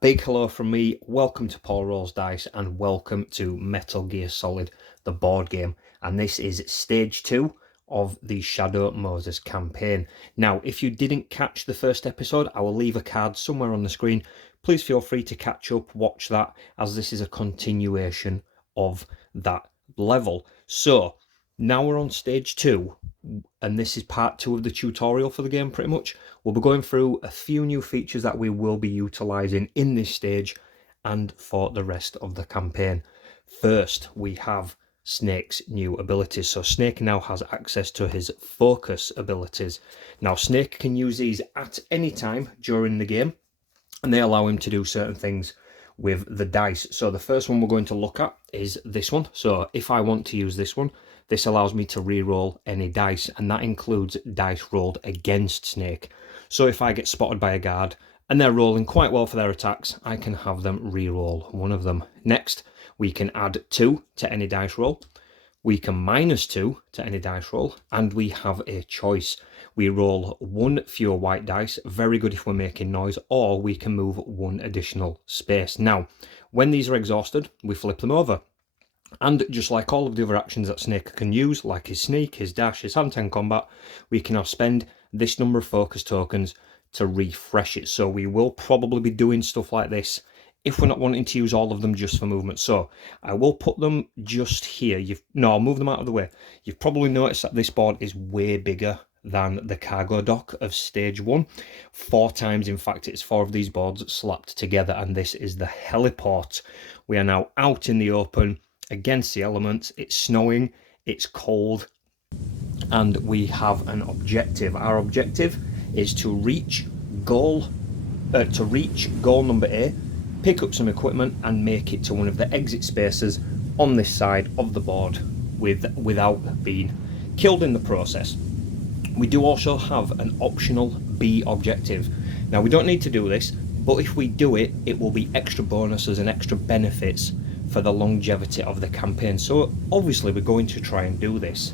Big hello from me, welcome to PaulRollsDice and welcome to Metal Gear Solid, the board game. And this is stage 2 of the Shadow Moses campaign. Now, if you didn't catch the first episode, I will leave a card somewhere on the screen. Please feel free to catch up, watch that, as this is a continuation of that level. So, now we're on stage 2, and this is part 2 of the tutorial for the game pretty much. We'll be going through a few new features that we will be utilising in this stage and for the rest of the campaign. First, we have Snake's new abilities. So Snake now has access to his focus abilities. Now Snake can use these at any time during the game, and they allow him to do certain things with the dice. So the first one we're going to look at is this one. So if I want to use this one, this allows me to re-roll any dice, and that includes dice rolled against Snake. So if I get spotted by a guard and they're rolling quite well for their attacks, I can have them re-roll one of them. Next, we can add 2 to any dice roll. We can -2 to any dice roll, and we have a choice. We roll 1 fewer white dice, very good if we're making noise, or we can move 1 additional space. Now, when these are exhausted, we flip them over. And just like all of the other actions that Snake can use, like his sneak, his dash, his hand-to-hand combat, we can now spend this number of focus tokens to refresh it. So we will probably be doing stuff like this if we're not wanting to use all of them just for movement. So I will put them just here. I'll move them out of the way. You've probably noticed that this board is way bigger than the cargo dock of stage 1. 4 times, in fact, it's 4 of these boards slapped together, and this is the heliport. We are now out in the open against the elements. It's snowing, it's cold, and we have an objective. Our objective is to reach goal number A, pick up some equipment and make it to one of the exit spaces on this side of the board without being killed in the process. We do also have an optional B objective. Now, we don't need to do this, but if we do it, it will be extra bonuses and extra benefits for the longevity of the campaign. So obviously we're going to try and do this.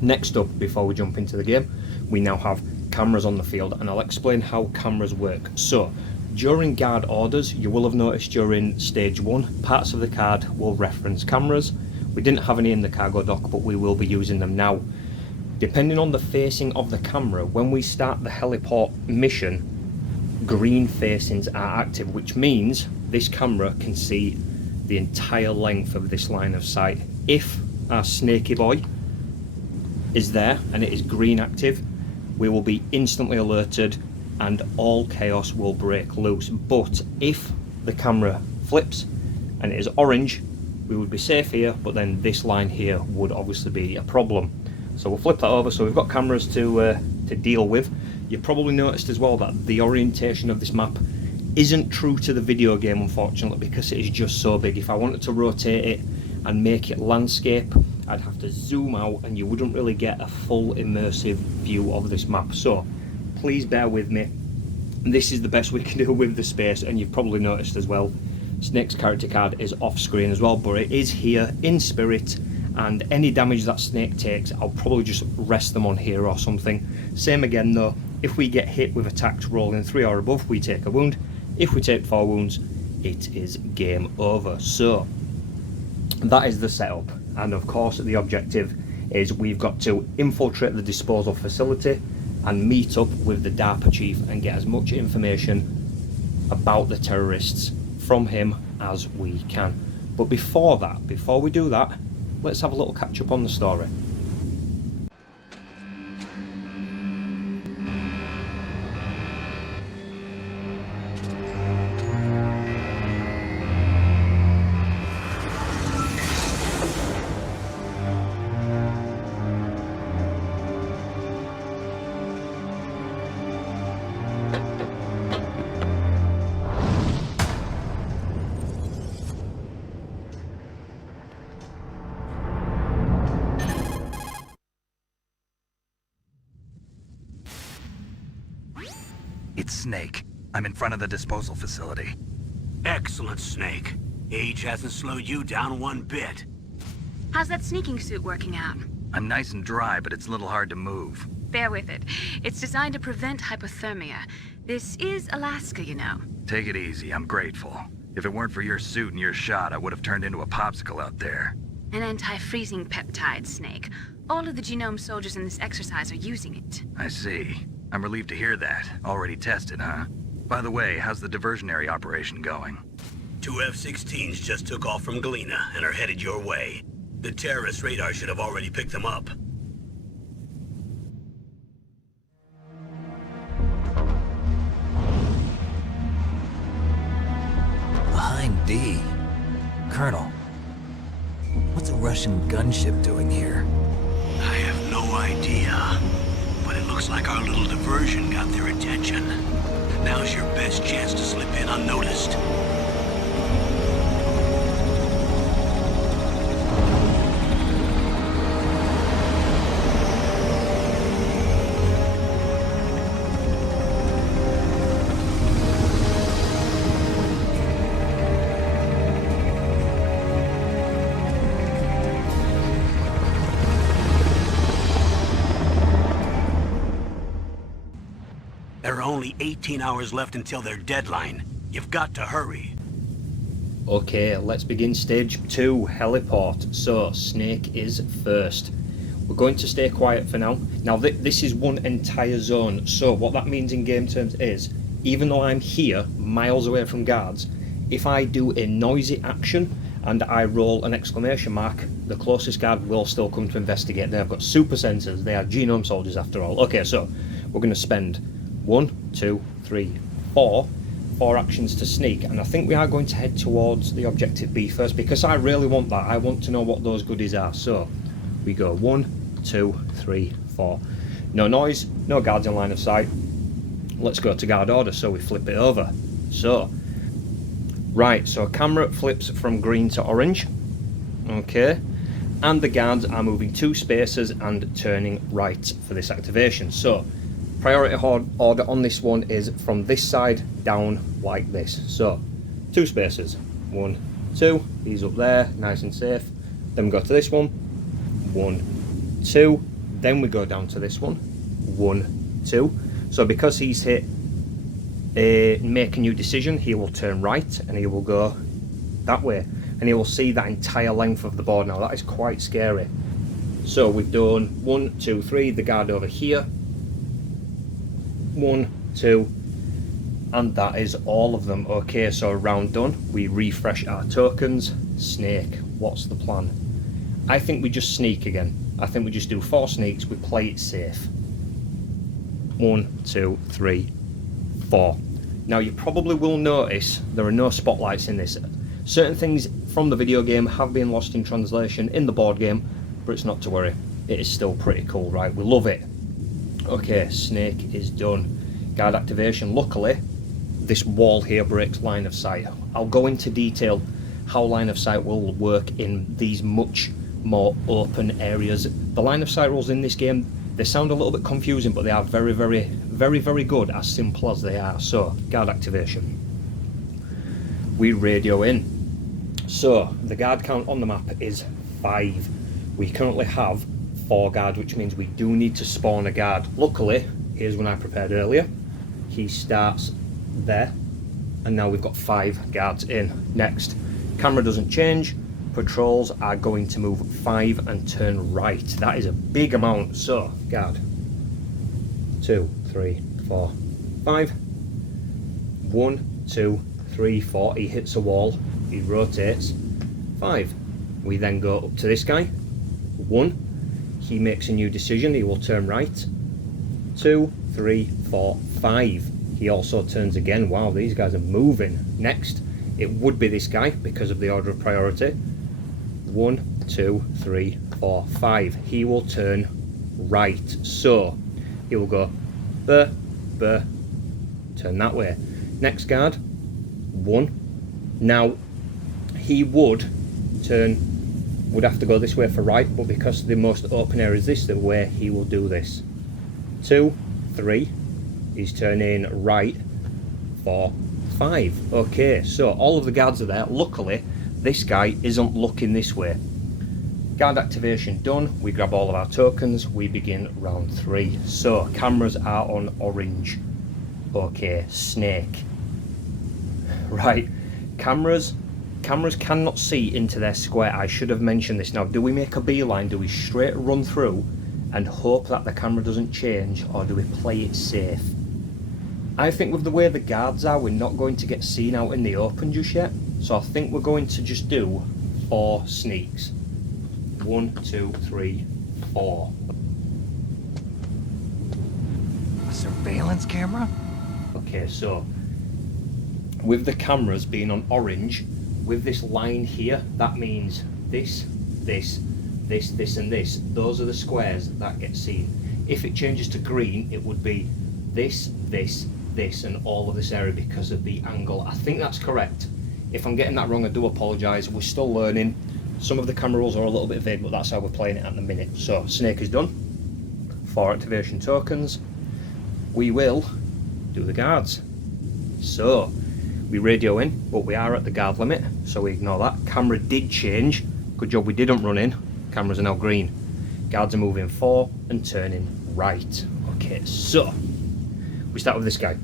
Next up, before we jump into the game, we now have cameras on the field, and I'll explain how cameras work. So during guard orders, you will have noticed during stage 1, parts of the card will reference cameras. We didn't have any in the cargo dock, but we will be using them now. Depending on the facing of the camera, when we start the heliport mission, green facings are active, which means this camera can see the entire length of this line of sight. If our snaky boy is there and it is green active, we will be instantly alerted and all chaos will break loose. But if the camera flips and it is orange, we would be safe here, but then this line here would obviously be a problem. So we'll flip that over. So we've got cameras to deal with. You've probably noticed as well that the orientation of this map isn't true to the video game, unfortunately, because it is just so big. If I wanted to rotate it and make it landscape, I'd have to zoom out and you wouldn't really get a full immersive view of this map. So please bear with me. This is the best we can do with the space, and you've probably noticed as well, Snake's character card is off screen as well, but it is here in spirit, and any damage that Snake takes, I'll probably just rest them on here or something. Same again though, if we get hit with attacks rolling 3 or above, we take a wound. If we take 4 wounds, it is game over. So that is the setup, and of course the objective is we've got to infiltrate the disposal facility and meet up with the DARPA chief and get as much information about the terrorists from him as we can. But before we do that, let's have a little catch up on the story. It's Snake. I'm in front of the disposal facility. Excellent, Snake. Age hasn't slowed you down one bit. How's that sneaking suit working out? I'm nice and dry, but it's a little hard to move. Bear with it. It's designed to prevent hypothermia. This is Alaska, you know. Take it easy, I'm grateful. If it weren't for your suit and your shot, I would have turned into a popsicle out there. An anti-freezing peptide, Snake. All of the genome soldiers in this exercise are using it. I see. I'm relieved to hear that. Already tested, huh? By the way, how's the diversionary operation going? 2 F-16s just took off from Galena and are headed your way. The terrorist radar should have already picked them up. Behind D. Colonel, what's a Russian gunship doing here? I have no idea. But it looks like our little diversion got their attention. Now's your best chance to slip in unnoticed. There are only 18 hours left until their deadline. You've got to hurry. Okay, let's begin stage 2, heliport. So, Snake is first. We're going to stay quiet for now. Now, this is one entire zone, so what that means in game terms is, even though I'm here, miles away from guards, if I do a noisy action and I roll an exclamation mark, the closest guard will still come to investigate. They've got super sensors, they are genome soldiers after all. Okay, so, we're going to spend 1, 2, 3, 4 actions to sneak, and I think we are going to head towards the objective B first because I really want that. I want to know what those goodies are. So we go 1, 2, 3, 4. No noise, no guards in line of sight. Let's go to guard order, so we flip it over. So right, so camera flips from green to orange. Okay, and the guards are moving 2 spaces and turning right for this activation. So priority order on this one is from this side down like this. So 2 spaces, 1, 2, he's up there, nice and safe. Then we go to this one, 1, 2, then we go down to this one, 1, 2. So because he's hit make a new decision, he will turn right and he will go that way, and he will see that entire length of the board. Now that is quite scary. So we've done 1, 2, 3, the guard over here, 1, 2, and that is all of them. Okay, so round done. We refresh our tokens. Snake, what's the plan? I think we just sneak again. I think we just do 4 sneaks, we play it safe. 1, 2, 3, 4. Now you probably will notice there are no spotlights in this. Certain things from the video game have been lost in translation in the board game, but it's not to worry. It is still pretty cool, right? We love it. Okay, Snake is done. Guard activation. Luckily, this wall here breaks line of sight. I'll go into detail how line of sight will work in these much more open areas. The line of sight rules in this game, they sound a little bit confusing, but they are very, very, very, very good, as simple as they are. So, guard activation. We radio in. So, the guard count on the map is 5. We currently have 4 guards, which means we do need to spawn a guard. Luckily, here's one I prepared earlier. He starts there, and now we've got 5 guards in. Next, camera doesn't change. Patrols are going to move 5 and turn right. That is a big amount. So, guard. 2, 3, 4, 5. 1, 2, 3, 4. He hits a wall. He rotates. 5. We then go up to this guy. 1. He makes a new decision. He will turn right. 2, 3, 4, 5. He also turns again. Wow, these guys are moving. Next, it would be this guy because of the order of priority. 1, 2, 3, 4, 5. He will turn right. So he will go turn that way. Next guard, 1. Now he would have to go this way for right, but because the most open area is this, the way he will do this. 2, 3. He's turning right. 4, 5. Okay, so all of the guards are there. Luckily, this guy isn't looking this way. Guard activation done. We grab all of our tokens. We begin round 3. So cameras are on orange. Okay, Snake. Right, cameras cannot see into their square. I should have mentioned this. Now, do we make a beeline? Do we straight run through and hope that the camera doesn't change, or do we play it safe? I think with the way the guards are, we're not going to get seen out in the open just yet. So I think we're going to just do 4 sneaks. 1, 2, 3, 4. A surveillance camera? Okay, so with the cameras being on orange, with this line here, that means this, this, this, this and this. Those are the squares that get seen. If it changes to green, it would be this, this, this and all of this area because of the angle. I think that's correct. If I'm getting that wrong, I do apologise. We're still learning. Some of the camera rules are a little bit vague, but that's how we're playing it at the minute. So Snake is done. 4 activation tokens. We will do the guards. So we radio in, but we are at the guard limit, so we ignore that. Camera did change. Good job we didn't run in. Cameras are now green. Guards are moving 4 and turning right. Okay, so we start with this guy.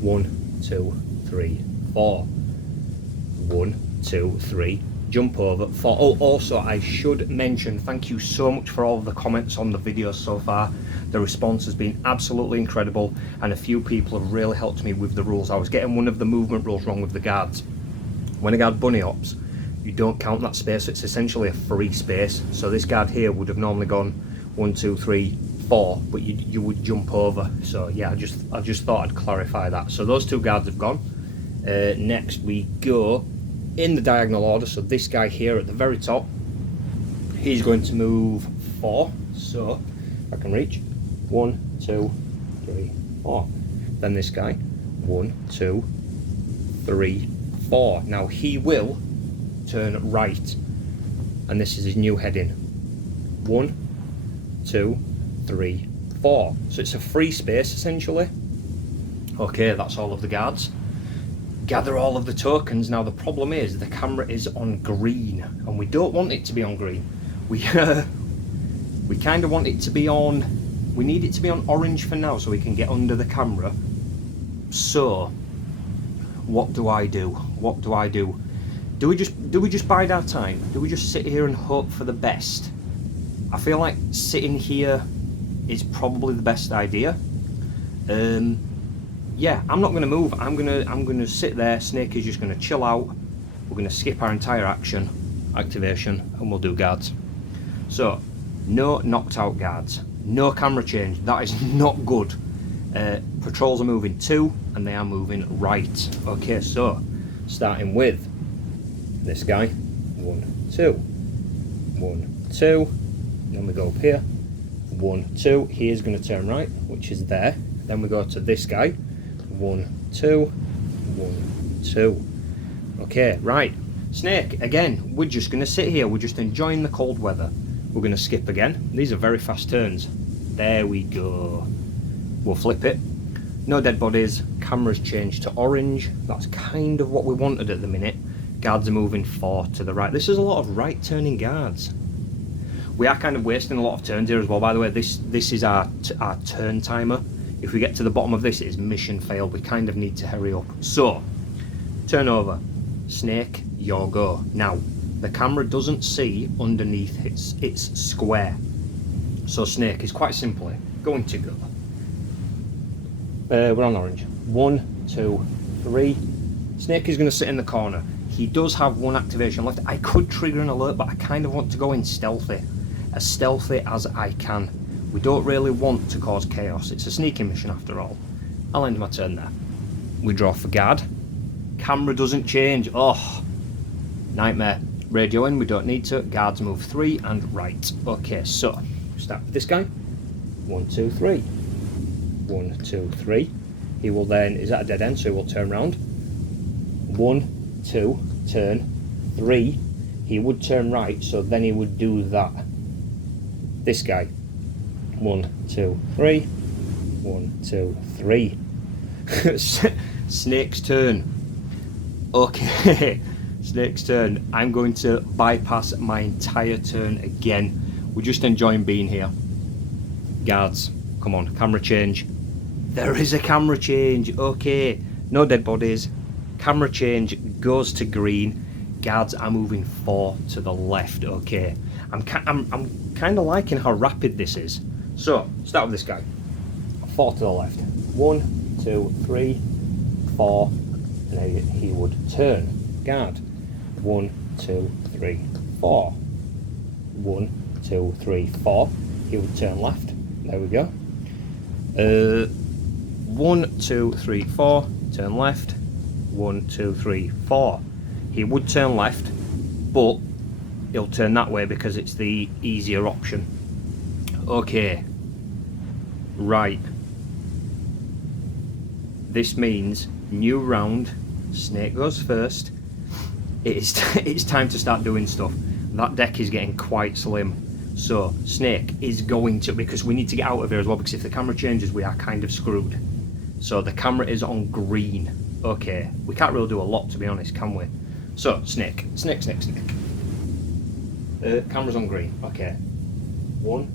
1, 2, 3, 4. 1, 2, 3. Jump over 4. Oh, also I should mention, thank you so much for all of the comments on the video so far. The response has been absolutely incredible, and a few people have really helped me with the rules. I was getting one of the movement rules wrong with the guards. When a guard bunny hops, you don't count that space, so it's essentially a free space. So this guard here would have normally gone 1, 2, 3, 4, but you would jump over. So yeah, I just thought I'd clarify that. So those 2 guards have gone. Next we go in the diagonal order. So this guy here at the very top, he's going to move 4. So I can reach 1, 2, 3, 4. Then this guy 1, 2, 3, 4. Now he will turn right, and this is his new heading. 1, 2, 3, 4. So it's a free space essentially. Okay, that's all of the guards. Gather all of the tokens. Now the problem is the camera is on green, and we don't want it to be on green. We kind of want it to be on, we need it to be on orange for now so we can get under the camera. So what do I do? What do I do? Do we just bide our time? Do we just sit here and hope for the best? I feel like sitting here is probably the best idea. Yeah, I'm not going to move. I'm gonna sit there. Snake is just going to chill out. We're going to skip our entire activation, and we'll do guards. So, no knocked out guards. No camera change. That is not good. Patrols are moving 2, and they are moving right. Okay, so starting with this guy. 1, 2, 1, 2. Then we go up here. 1, 2. He is going to turn right, which is there. Then we go to this guy. 1, 2, 1, 2. Okay, right. Snake, again, we're just going to sit here. We're just enjoying the cold weather. We're going to skip again. These are very fast turns. There we go. We'll flip it. No dead bodies. Cameras change to orange. That's kind of what we wanted at the minute. Guards are moving 4 to the right. This is a lot of right turning guards. We are kind of wasting a lot of turns here as well. By the way, this is our turn timer. If we get to the bottom of this, it is mission failed. We kind of need to hurry up. So, turn over. Snake, your go. Now, the camera doesn't see underneath its square. So Snake is quite simply going to go. We're on orange. 1, 2, 3. Snake is going to sit in the corner. He does have 1 activation left. I could trigger an alert, but I kind of want to go in stealthy. As stealthy as I can. We don't really want to cause chaos. It's a sneaking mission after all. I'll end my turn there. We draw for guard. Camera doesn't change. Oh, nightmare. Radio in, we don't need to. Guards move 3 and right. Okay, so start with this guy. 1, 2, 3. 1, 2, 3. He will then, is that a dead end? So he will turn round. 1, 2, turn. 3. He would turn right, so then he would do that. This guy. 1, 2, 3. 1, 2, 3. Snake's turn. Okay, Snake's turn. I'm going to bypass my entire turn again. We're just enjoying being here. Guards, come on, camera change. There is a camera change. Okay, no dead bodies. Camera change goes to green. Guards are moving 4 to the left. Okay, I'm kind of liking how rapid this is. So start with this guy. 4 to the left. 1, 2, 3, 4, and he would turn. Guard. 1, 2, 3, 4. 1, 2, 3, 4. He would turn left. There we go. 1, 2, 3, 4. Turn left. 1, 2, 3, 4. He would turn left, but he'll turn that way because it's the easier option. Okay. Right. This means new round. Snake goes first. It's time to start doing stuff. That deck is getting quite slim. So Snake is going to, because we need to get out of here as well, because if the camera changes we are kind of screwed. So the camera is on green. Okay, we can't really do a lot, to be honest, can we? So Snake. Camera's on green. Okay. 1,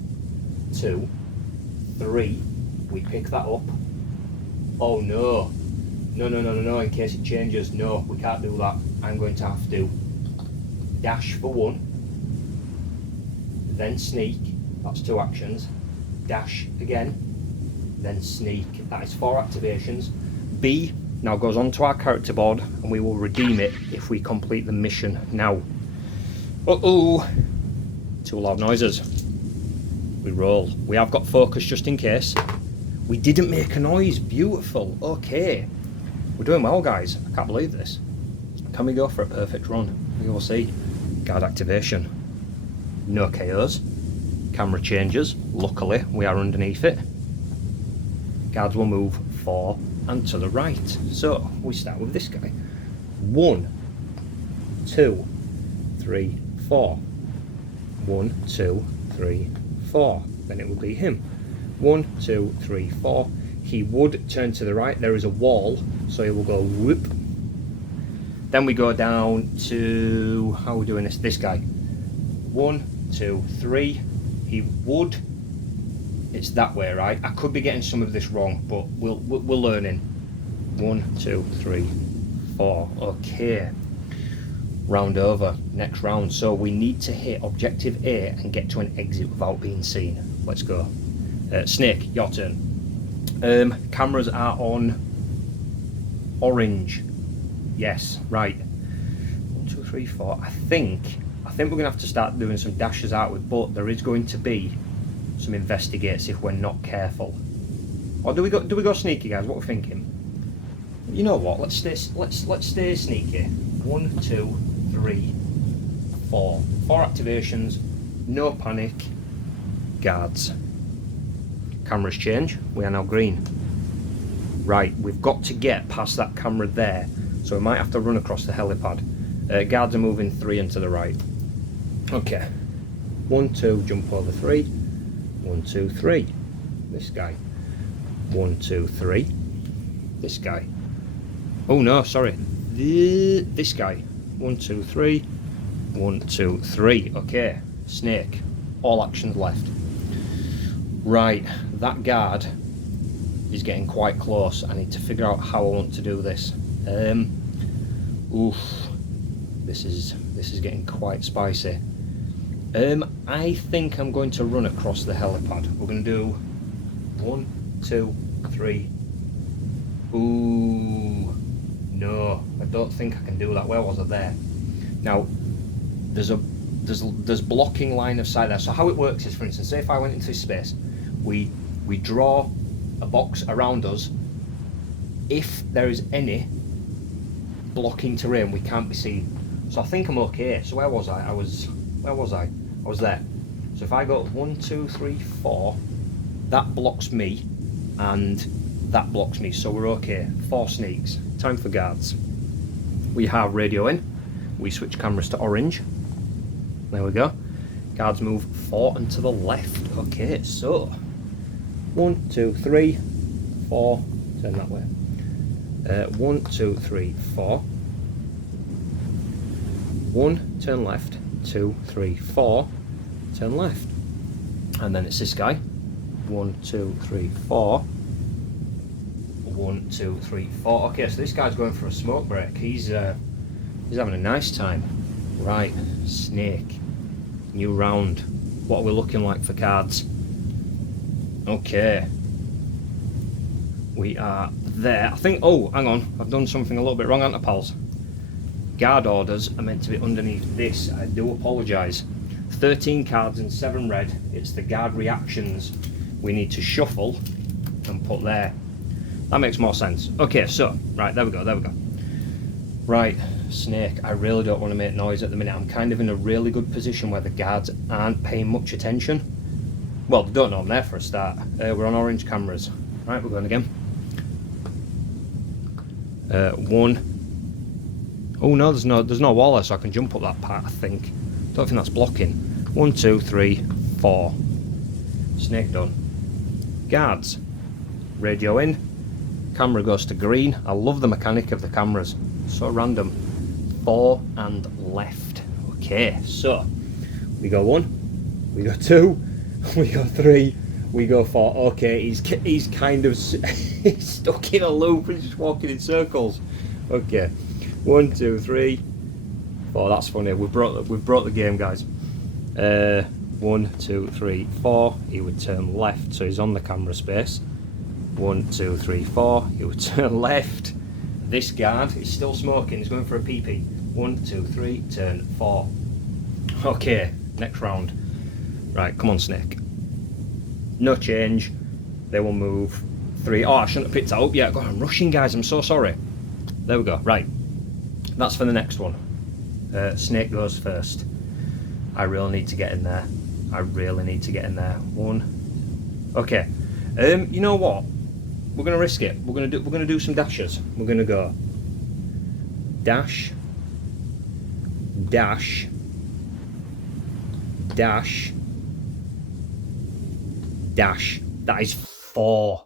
2, 3. We pick that up. Oh no. No, in case it changes. No, we can't do that. I'm going to have to dash for 1, then sneak. That's 2 actions. Dash again, then sneak. That is 4 activations. B now goes onto our character board and we will redeem it if we complete the mission now. Uh-oh! 2 loud noises. We roll. We have got focus just in case. We didn't make a noise. Beautiful. Okay. We're doing well, guys. I can't believe this. Can we go for a perfect run? We will see. Guard activation. No KOs. Camera changes. Luckily, we are underneath it. Guards will move 4 and to the right. So, we start with this guy. 1, 2, 3, 4. 1, 2, 3, 4. Then it would be him. 1, 2, 3, 4. He would turn to the right. There is a wall, so he will go whoop. Then we go down to, how are we doing this? This guy. 1, 2, 3. He would. It's that way, right? I could be getting some of this wrong, but we're learning. 1, 2, 3, 4. Okay. Round over. Next round. So we need to hit objective A and get to an exit without being seen. Let's go. Snake, your turn. Cameras are on orange. Yes, right. 1, 2, 3, 4. I think we're gonna have to start doing some dashes outward, but there is going to be some investigates if we're not careful. Or do we go sneaky, guys? What we're thinking? You know what? Let's stay sneaky. 1, 2, 3, 4. 4 activations. No panic. Guards. Cameras change. We are now green. Right, we've got to get past that camera there, so we might have to run across the helipad. Guards are moving 3 and to the right. Okay. 1, 2, jump over 3. 1, 2, 3. This guy. 1, 2, 3. This guy. Oh no, sorry. This guy. 1, 2, 3. 1, 2, 3. Okay. Snake. All actions left. Right, that guard is getting quite close. I need to figure out how I want to do this. Oof. This is getting quite spicy. I think I'm going to run across the helipad. We're going to do 1, 2, 3. Ooh, no, I don't think I can do that. Where was I there? Now, there's blocking line of sight there. So how it works is, for instance, say if I went into this space, we draw a box around us. If there is any blocking terrain, we can't be seen. So I think I'm okay. So where was I? I was there. So if I go 1, 2, 3, 4, that blocks me, and that blocks me. So we're okay. 4 sneaks. Time for guards. We have radio in. We switch cameras to orange. There we go. Guards move 4 and to the left. Okay, so 1, 2, 3, 4. Turn that way. 1, 2, 3, 4. 1, turn left. 2, 3, 4. Turn left. And then it's this guy. 1, 2, 3, 4. 1, 2, 3, 4. Okay, so this guy's going for a smoke break. He's having a nice time. Right, Snake. New round. What are we looking like for cards? Okay. We are there. I think, oh, hang on. I've done something a little bit wrong, haven't I, pals? Guard orders are meant to be underneath this. I do apologise. 13 cards and 7 red. It's the guard reactions we need to shuffle and put there. That makes more sense. Okay, so, right, there we go. Right, Snake, I really don't want to make noise at the minute. I'm kind of in a really good position where the guards aren't paying much attention. Well, they don't know I'm there for a start. We're on orange cameras. Right, we're going again. 1. Oh no, there's no wall there, so I can jump up that part, I think. Don't think that's blocking. 1, 2, 3, 4. Snake done. Guards. Radio in. Camera goes to green. I love the mechanic of the cameras. So random. 4 and left. Okay, so we go 1, we go 2, we go 3, we go 4. Okay, he's kind of he's stuck in a loop and just walking in circles. Okay, 1, 2, 3, 4. That's funny. We've brought the game, guys. 1, 2, 3, 4. He would turn left, so he's on the camera space. 1, 2, 3, 4. He would turn left. This guard is still smoking. He's going for a PP. 1, 2, 3. Turn 4. Okay, next round. Right, come on, Snake. No change. They will move 3. Oh, I shouldn't have picked that up yet. God, I'm rushing, guys. I'm so sorry. There we go. Right, that's for the next one. Snake goes first. I really need to get in there. 1. Okay. You know what? We're gonna risk it. We're gonna do some dashes. We're gonna go dash, dash, dash, dash. That is 4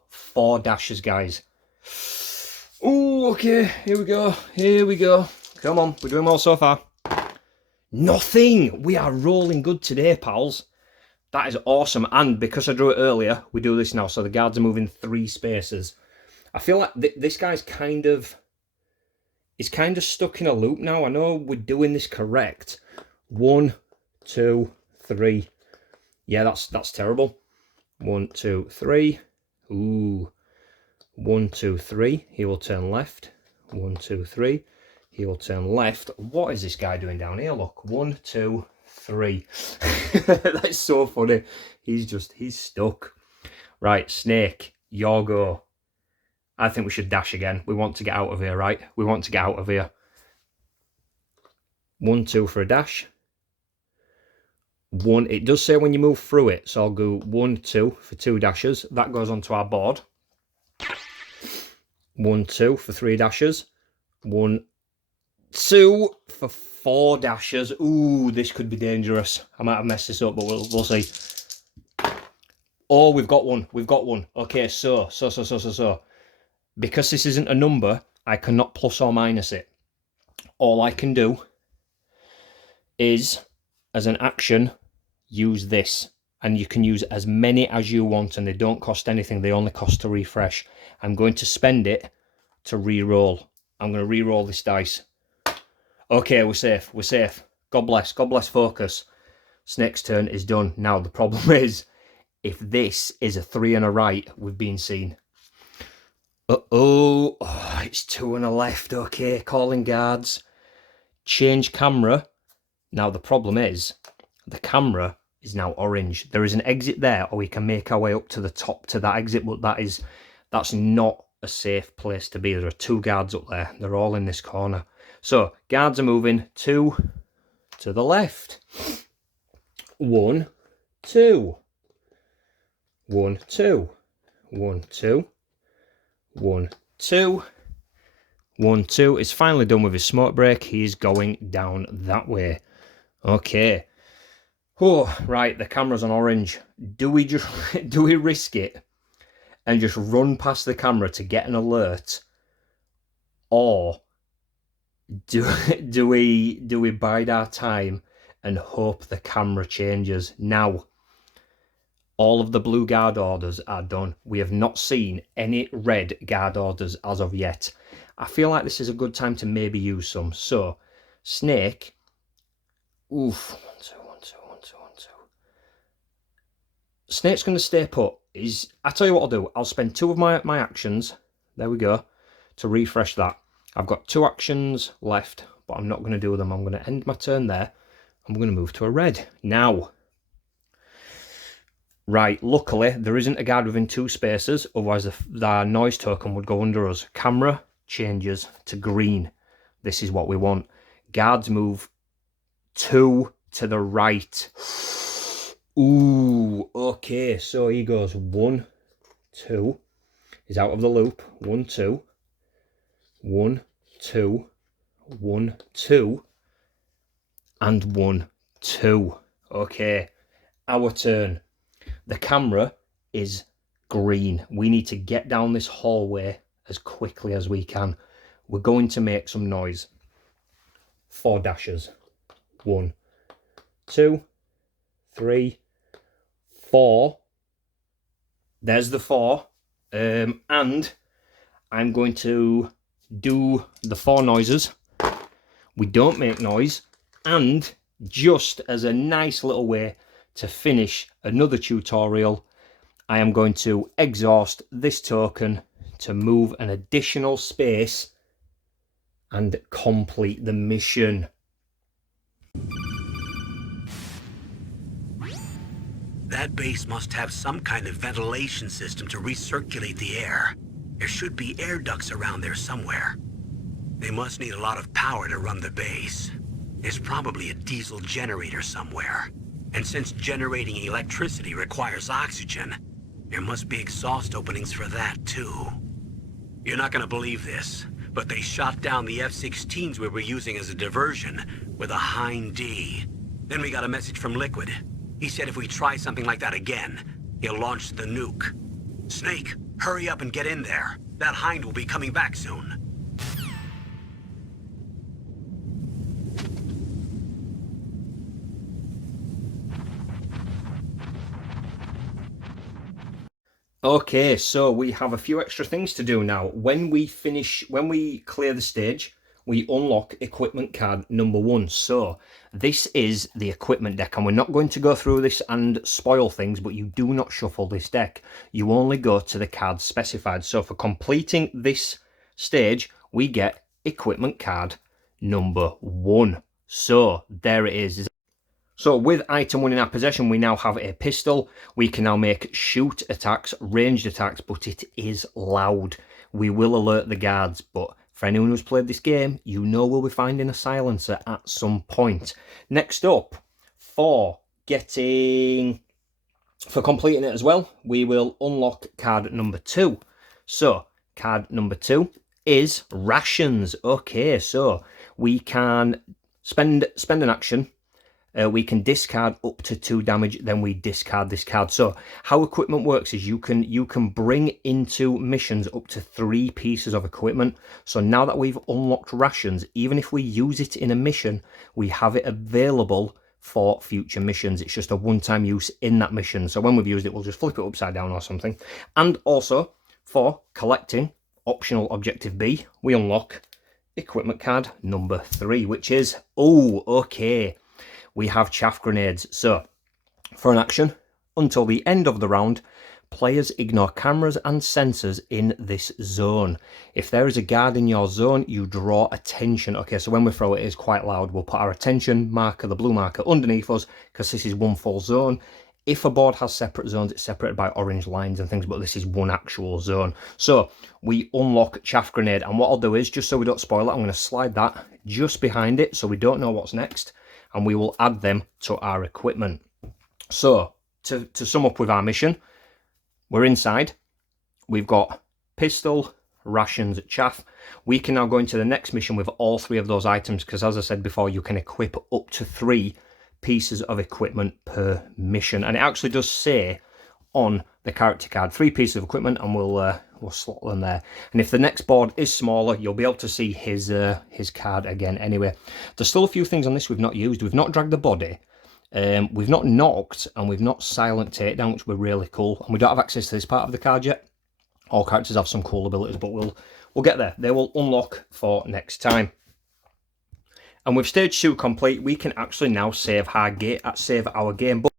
dashes, guys. Oh, okay. Here we go. Come on, we're doing well so far. Nothing. We are rolling good today, pals. That is awesome. And because I drew it earlier, we do this now. So the guards are moving 3 spaces. I feel like this guy's kind of stuck in a loop now. I know we're doing this correct. 1, 2, 3. Yeah, that's terrible. 1, 2, 3. Ooh. 1, 2, 3. He will turn left. 1, 2, 3. He will turn left. What is this guy doing down here? Look. 1, 2, 3. That's so funny. He's stuck. Right, Snake, your go. I think we should dash again. We want to get out of here, right? We want to get out of here. 1, 2 for a dash. 1. It does say when you move through it, so I'll go 1, 2 for 2 dashes. That goes onto our board. 1, 2 for 3 dashes. 1, 2 for 4 dashes. Ooh, this could be dangerous. I might have messed this up, but we'll see. Oh, we've got one. Okay, so. Because this isn't a number, I cannot plus or minus it. All I can do is, as an action, use this. And you can use as many as you want, and they don't cost anything. They only cost to refresh. I'm going to spend it to re-roll. I'm going to re-roll this dice. Okay, we're safe. God bless focus. Snake's turn is done. Now, the problem is, if this is a 3 and a right, we've been seen. Oh, it's 2 and a left. Okay, calling guards. Change camera. Now, the problem is, the camera is now orange. There is an exit there, or we can make our way up to the top to that exit, but that's not a safe place to be. There are 2 guards up there. They're all in this corner. So, guards are moving 2 to the left. 1, 2. 1, 2. 1, 2. 1, 2. 1, 2. It's finally done with his smoke break. He's going down that way. Okay. Oh, right, the camera's on orange. Do we risk it and just run past the camera to get an alert? Or do we bide our time and hope the camera changes? Now, All of the blue guard orders are done. We have not seen any red guard orders as of yet. I feel like this is a good time to maybe use some. So, Snake. Oof. 1, 2, 1, 2, 1, 2, 1, 2. Snake's going to stay put. I tell you what I'll do. I'll spend 2 of my actions. There we go. To refresh that. I've got 2 actions left, but I'm not going to do them. I'm going to end my turn there. I'm going to move to a red. Now. Right, luckily, there isn't a guard within 2 spaces, otherwise the noise token would go under us. Camera changes to green. This is what we want. Guards move 2 to the right. Ooh, okay, so he goes 1, 2. He's out of the loop. 1, 2. 1, 2. 1, 2. And 1, 2. Okay, our turn. The camera is green. We need to get down this hallway as quickly as we can. We're going to make some noise. 4 dashes. 1, 2, 3, 4. There's the 4. And I'm going to do the 4 noises. We don't make noise. And just as a nice little way to finish another tutorial, I am going to exhaust this token to move an additional space and complete the mission. That base must have some kind of ventilation system to recirculate the air. There should be air ducts around there somewhere. They must need a lot of power to run the base. There's probably a diesel generator somewhere. And since generating electricity requires oxygen, there must be exhaust openings for that too. You're not gonna believe this, but they shot down the F-16s we were using as a diversion with a Hind D. Then we got a message from Liquid. He said if we try something like that again, he'll launch the nuke. Snake, hurry up and get in there. That Hind will be coming back soon. Okay, so we have a few extra things to do now. When we clear the stage, we unlock equipment card number 1. So this is the equipment deck, and we're not going to go through this and spoil things, but you do not shuffle this deck. You only go to the cards specified. So for completing this stage, we get equipment card number 1. So there it is. So with item 1 in our possession, we now have a pistol. We can now make shoot attacks, ranged attacks, but it is loud. We will alert the guards, but for anyone who's played this game, you know we'll be finding a silencer at some point. Next up, for completing it as well, we will unlock card number 2. So card number 2 is rations. Okay, so we can spend an action. We can discard up to 2 damage, then we discard this card. So how equipment works is you can bring into missions up to 3 pieces of equipment. So now that we've unlocked rations, even if we use it in a mission, we have it available for future missions. It's just a one-time use in that mission. So when we've used it, we'll just flip it upside down or something. And also for collecting optional objective B, we unlock equipment card number 3, which is, okay, we have chaff grenades. So for an action, until the end of the round, players ignore cameras and sensors in this zone. If there is a guard in your zone, you draw attention. Okay, so when we throw it, it is quite loud. We'll put our attention marker, the blue marker, underneath us, because this is one full zone. If a board has separate zones, it's separated by orange lines and things, but this is one actual zone. So we unlock chaff grenade, and what I'll do is, just so we don't spoil it, I'm going to slide that just behind it so we don't know what's next, and we will add them to our equipment. So to sum up with our mission, we're inside. We've got pistol, rations, chaff. We can now go into the next mission with all 3 of those items, because as I said before, you can equip up to 3 pieces of equipment per mission, and it actually does say on the character card 3 pieces of equipment, and we'll slot them there. And if the next board is smaller, you'll be able to see his card again. Anyway, there's still a few things on this we've not used. We've not dragged the body. We've not knocked and we've not silent takedown, which were really cool. And we don't have access to this part of the card yet. All characters have some cool abilities, but we'll get there. They will unlock for next time. And with stage 2 complete, we can actually now save our game. But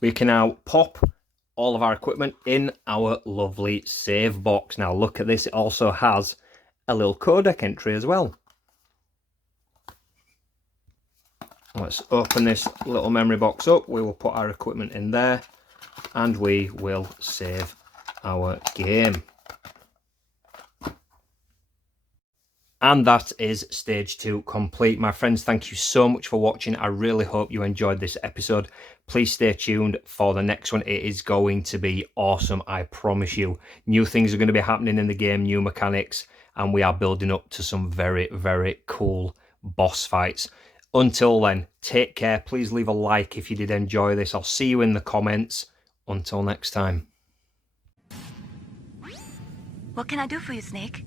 we can now pop all of our equipment in our lovely save box. Now look at this, it also has a little codec entry as well. Let's open this little memory box up. We will put our equipment in there and we will save our game. And that is stage 2 complete. My friends, thank you so much for watching. I really hope you enjoyed this episode. Please stay tuned for the next one. It is going to be awesome, I promise you. New things are going to be happening in the game, new mechanics, and we are building up to some very, very cool boss fights. Until then, take care. Please leave a like if you did enjoy this. I'll see you in the comments. Until next time. What can I do for you, Snake?